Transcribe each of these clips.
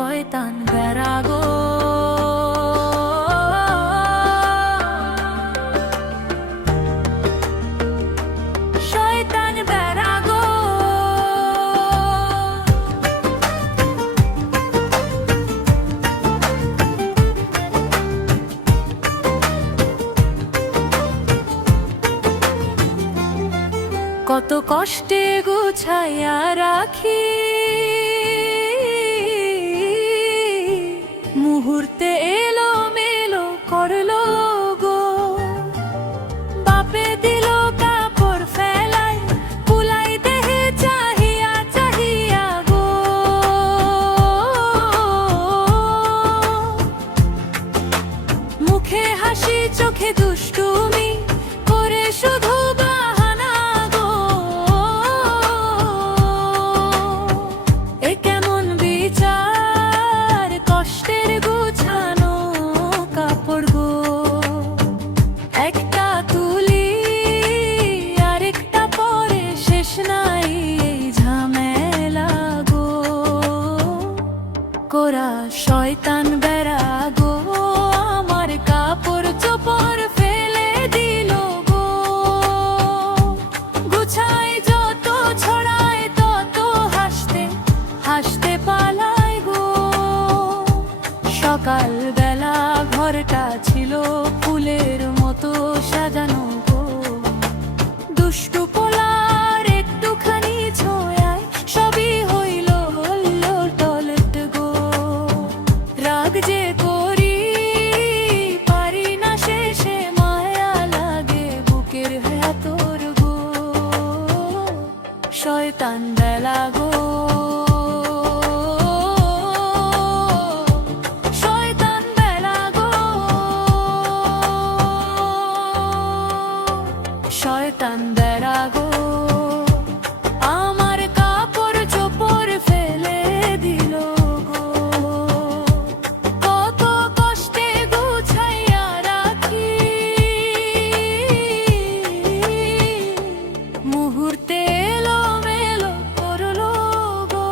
শয়তান বেরাগো। শয়তান বেরাগো। কত কষ্টে গুছাইয়া রাখি, মুহূর্তে এলো মেলো করলো গো। বাপে দিল কাপড় ফেলাই, কুলাই দেহে চাহিয়া চাহিয়া গো। মুখে হাসি চোখে দুষ্টুমি করে শুধু বাহানা গো। এ কেমন বিচার, কষ্টের গুছানো কাপড় গো। একটা তুলি আরেকটা পরে, শেষ নাই এই ঝামেলা গো। কোরা শয়তান বেড়া গো, আমার কাপড় চোপড় ফেলে দিল গো। গুছাই যত ছড়ায় তত হাসতে হাসতে পালাই গো। সকাল বেলা ঘরটা ছিল ফুলের মতো সাজানো গো। দুষ্টু পোলার একটুখানি ছোঁয়ায় সবই হইল টলট গো। রাগ যে করি পারি না শেষে, মায়া লাগে বুকের ভেতর গো। শয়তান বেলা গো। শয়তান বেলা গো। শয়তান বেলা গো, আমার কাপড় চোপড় ফেলে দিল গো। কত কষ্টে গুছাইয়া রাখি, মুহূর্তে এলো মেলো করলো গো।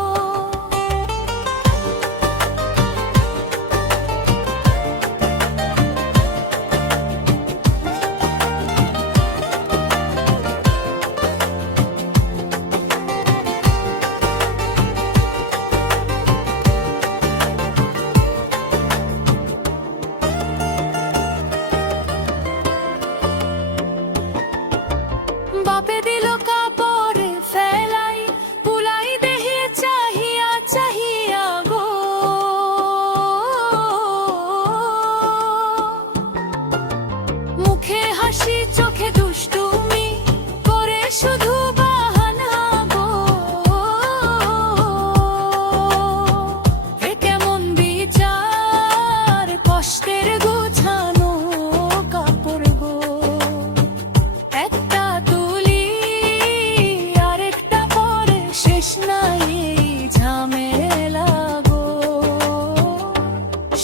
বাপে দিল কাপড় ফেলাই, কুলাই দেহে চাহিয়া চাহিয়া গো। মুখে হাসি চোখে দুষ্টুমি করে শুধু বাহানা গো। এ কেমন বিচার, কষ্টের গুছানো কাপড় গো। একটা তুলি আরেকটা পরে, শেষ নাই এই ঝামেলা গো।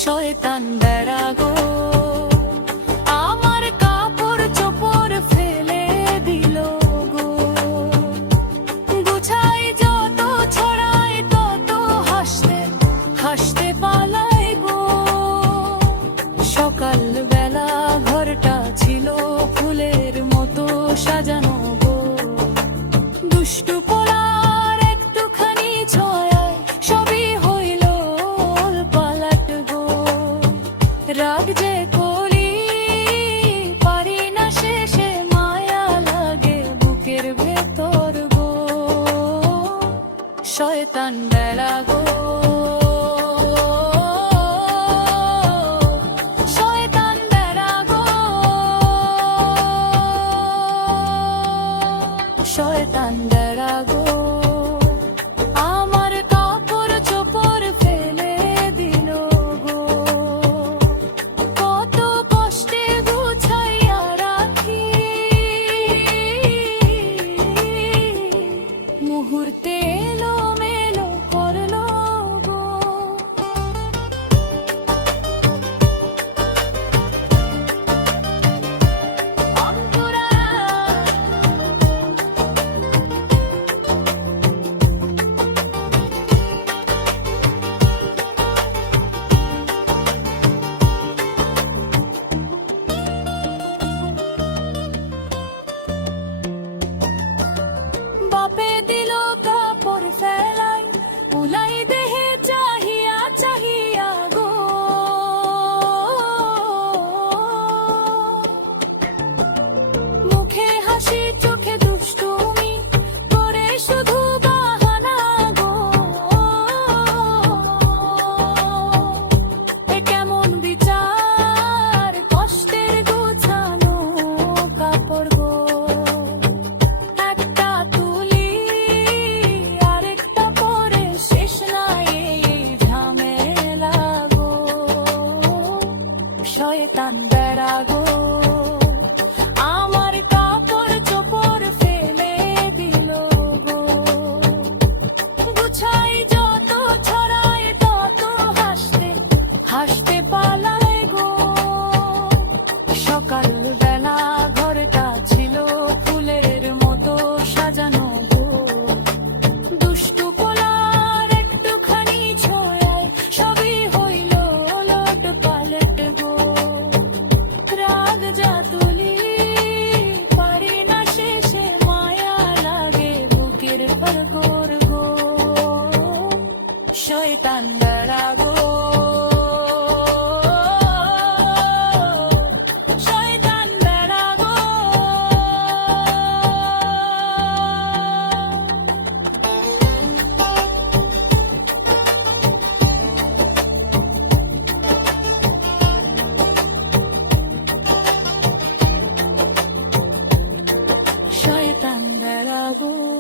শয়তান বেড়া গো, আমার কাপড় চোপড় ফেলে দিল গো। গুছাই যত ছড়াই তত হাসতে হাসতে পালাই গো। সকাল বেলা ঘরটা ছিল ফুলের মতো সাজানো গো। দুষ্টু পোলার একটুখানি ছোঁয়ায় সবই হইল পালাট গো। রাগ যে করি পারি না শেষে, মায়া লাগে বুকের ভেতর গো। শয়তান বেলা গো। শয়তান বেলা গো। শয়তান বেলা গো, আমার কাপড় চোপড় ফেলে দিল গো। শয়তান বেড়া গো আমার কাপড় চোপড় ফেলে দিল গো গুছাই যত ছড়ায় তত হাসতে হাসতে পালায় গো সকাল বেলা ঘরটা ছিল ফুলের মতো সাজানো গো দুষ্টু পোলার একটুখানি ছোঁয়ায় সবই হইল ওলট পালট গো রাগ জাতুলি পারি না শেষে মায়া লাগে বুকের ভরঘর গো শয়তান বেড়া গো শয়তান বেড়া গো শয়তান বেড়া গো